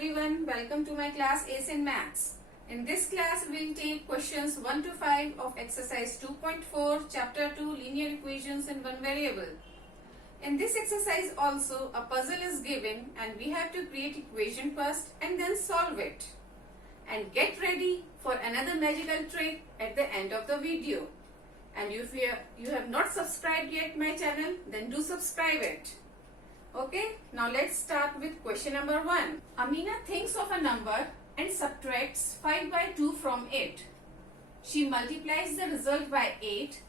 everyone, welcome to my class Ace in Maths. In this class, we will take questions 1 to 5 of exercise 2.4, chapter 2, linear equations in one variable. In this exercise also, a puzzle is given and we have to create equation first and then solve it. And get ready for another magical trick at the end of the video. And if you have not subscribed yet my channel, then do subscribe it. Okay, now let's start with question number 1. Amina thinks of a number and subtracts 5 by 2 from it. She multiplies the result by 8.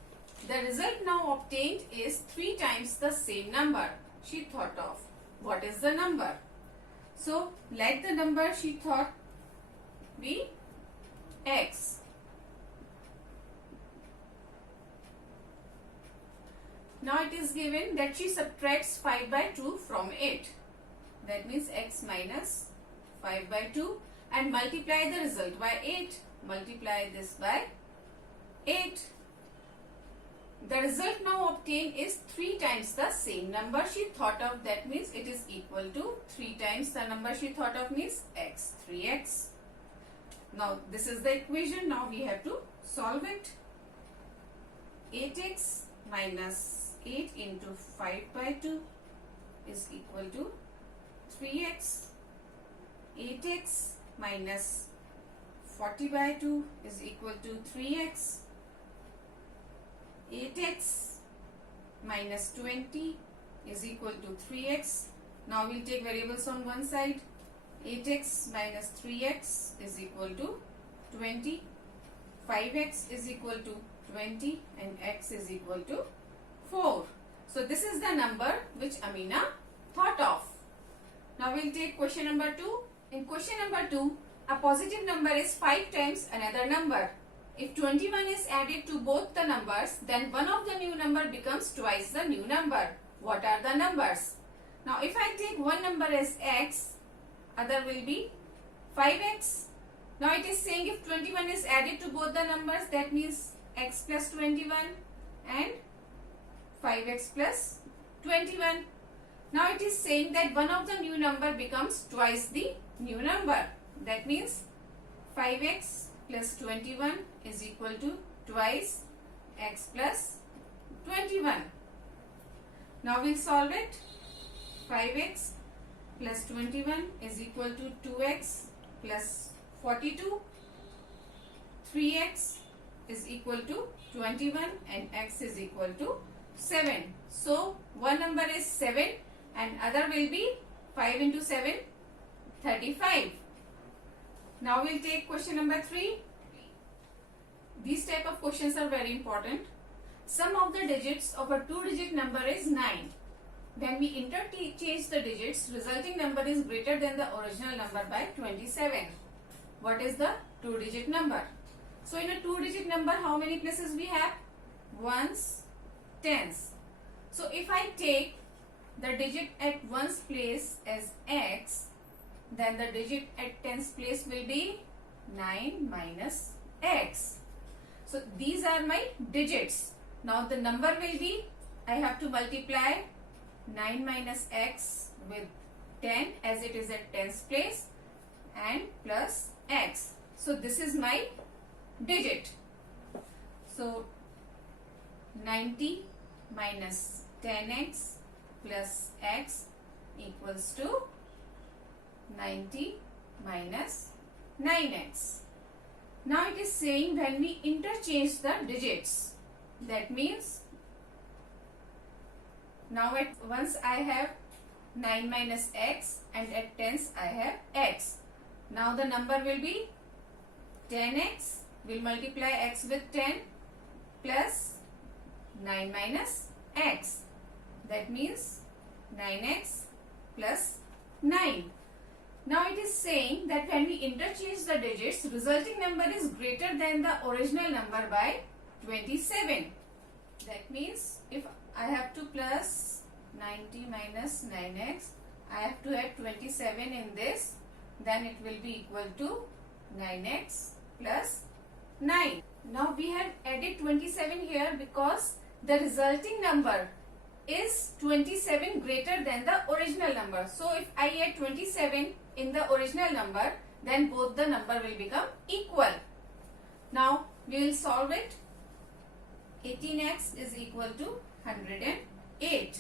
The result now obtained is 3 times the same number she thought of. What is the number? So, let the number she thought be x. Now it is given that she subtracts 5 by 2 from it. That means x minus 5 by 2 and multiply the result by 8. Multiply this by 8. The result now obtained is 3 times the same number she thought of. That means it is equal to 3 times the number she thought of means x, 3x. Now this is the equation. Now we have to solve it. 8x minus 8 into 5 by 2 is equal to 3x. 8x minus 40 by 2 is equal to 3x. 8x minus 20 is equal to 3x. Now we'll take variables on one side. 8x minus 3x is equal to 20. 5x is equal to 20 and x is equal to 4. So this is the number which Amina thought of. Now we'll take question number 2. In question number 2, a positive number is 5 times another number. If 21 is added to both the numbers, then one of the new number becomes twice the new number. What are the numbers? Now if I take one number as x, other will be 5x. Now it is saying if 21 is added to both the numbers, that means x plus 21 and 5x plus 21. Now it is saying that one of the new number becomes twice the new number. That means 5x plus 21 is equal to twice x plus 21. Now we'll solve it. 5x plus 21 is equal to 2x plus 42. 3x is equal to 21 and x is equal to 7. So, one number is 7 and other will be 5 into 7, 35. Now, we'll take question number 3. These type of questions are very important. Sum of the digits of a 2-digit number is 9. When we interchange the digits, resulting number is greater than the original number by 27. What is the 2-digit number? So, in a 2-digit number, how many places we have? Ones, tens. So, if I take the digit at ones place as x, then the digit at tens place will be 9 minus x. So, these are my digits. Now, the number will be, I have to multiply 9 minus x with 10 as it is at tens place and plus x. So, this is my digit. So, 90 minus 10x plus x equals to 90 minus 9x. Now it is saying when we interchange the digits, that means now at once I have 9 minus x and at tens I have x. Now the number will be 10x, will multiply x with 10 plus 9 minus x. That means 9x plus 9. Now it is saying that when we interchange the digits, resulting number is greater than the original number by 27. That means if I have to plus 90 minus 9x, I have to add 27 in this, then it will be equal to 9x plus 9. Now we have added 27 here because the resulting number is 27 greater than the original number? So if I add 27 in the original number, then both the number will become equal. Now we will solve it. 18x is equal to 108.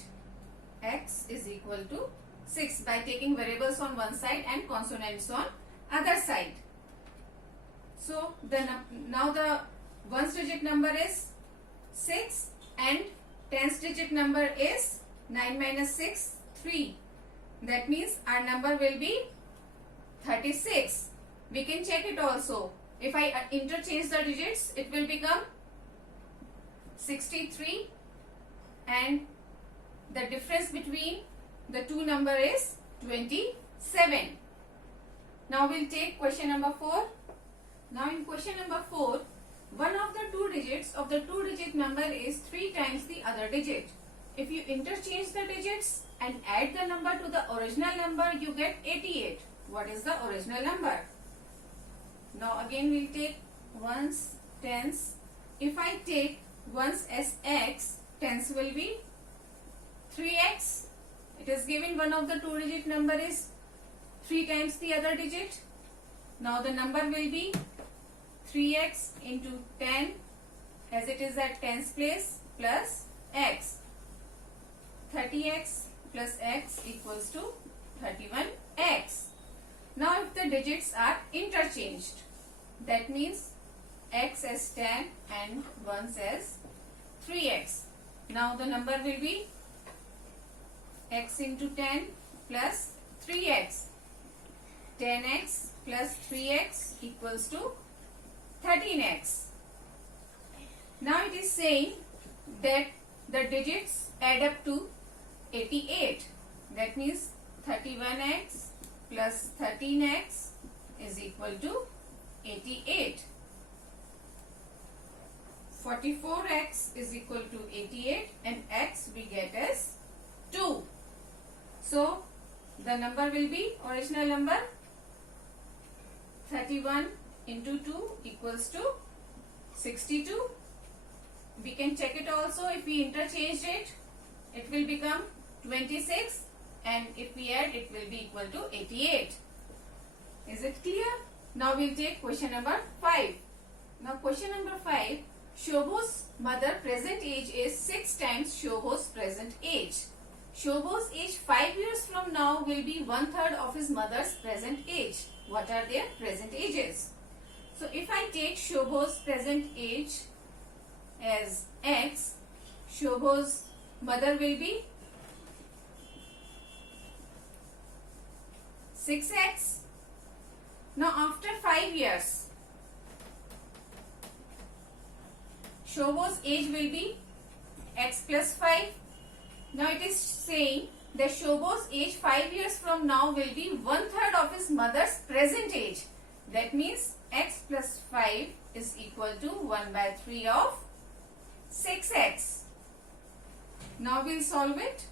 X is equal to 6 by taking variables on one side and consonants on other side. So now the ones digit number is 6 and tens digit number is 9 minus 6, 3. That means our number will be 36. We can check it also. If I interchange the digits, it will become 63 and the difference between the two number is 27. Now we'll take question number 4. Now in question number 4, one of the two digits of the two-digit number is 3 times the other digit. If you interchange the digits and add the number to the original number, you get 88. What is the original number? Now again we'll take ones, tens. If I take ones as x, tens will be 3x. It is given one of the two-digit number is 3 times the other digit. Now the number will be 3x into 10 as it is at tens place plus x. 30x plus x equals to 31x. Now if the digits are interchanged, that means x as 10 and 1 as 3x. Now the number will be x into 10 plus 3x. 10x plus 3x equals to 13x. Now it is saying that the digits add up to 88. That means 31x plus 13x is equal to 88. 44x is equal to 88 and x we get as 2. So the number will be original number 31 into 2 equals to 62. We can check it also. If we interchange it, it will become 26 and if we add it will be equal to 88. Is it clear? Now we'll take question number 5. Now question number 5, Shobhu's mother present age is 6 times Shobhu's present age. Shobhu's age 5 years from now will be 1/3 of his mother's present age. What are their present ages? So if I take Shobhu's present age as x, Shobhu's mother will be 6x. Now after 5 years, Shobhu's age will be x plus 5. Now it is saying that Shobhu's age 5 years from now will be 1/3 of his mother's present age. That means x plus 5 is equal to 1/3 of 6x. Now we'll solve it.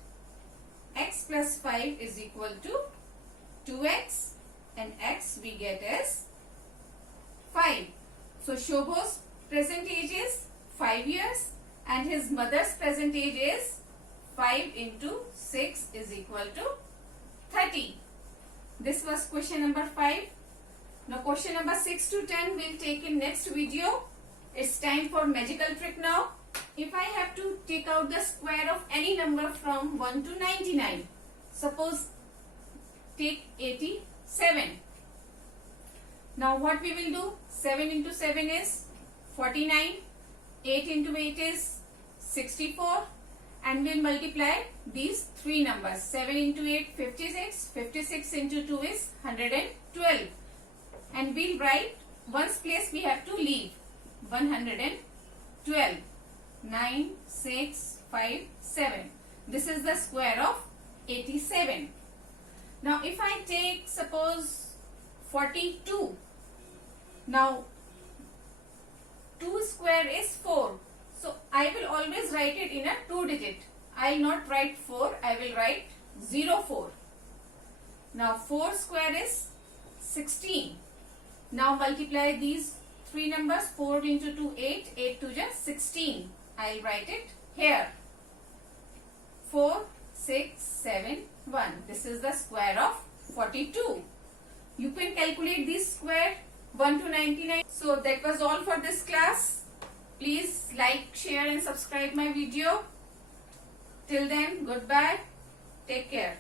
X plus 5 is equal to 2x and x we get as 5. So Shobhu's present age is 5 years and his mother's present age is 5 into 6 is equal to 30. This was question number 5. Now question number 6 to 10 we'll take in next video. It's time for magical trick now. If I have to take out the square of any number from 1 to 99, suppose take 87. Now what we will do? 7 into 7 is 49. 8 into 8 is 64. And we'll multiply these three numbers. 7 into 8, 56. 56 into 2 is 112. And we'll write ones place we have to leave. 112. 9, 6, 5, 7. This is the square of 87. Now if I take suppose 42. Now 2 square is 4. So I will always write it in a 2 digit. I will not write 4. I will write 04. Now 4 square is 16. Now multiply these three numbers. 4 into 2, 8. 8 to just 16. I will write it here. 4, 6, 7, 1. This is the square of 42. You can calculate this square 1 to 99. So that was all for this class. Please like, share and subscribe my video. Till then, goodbye. Take care.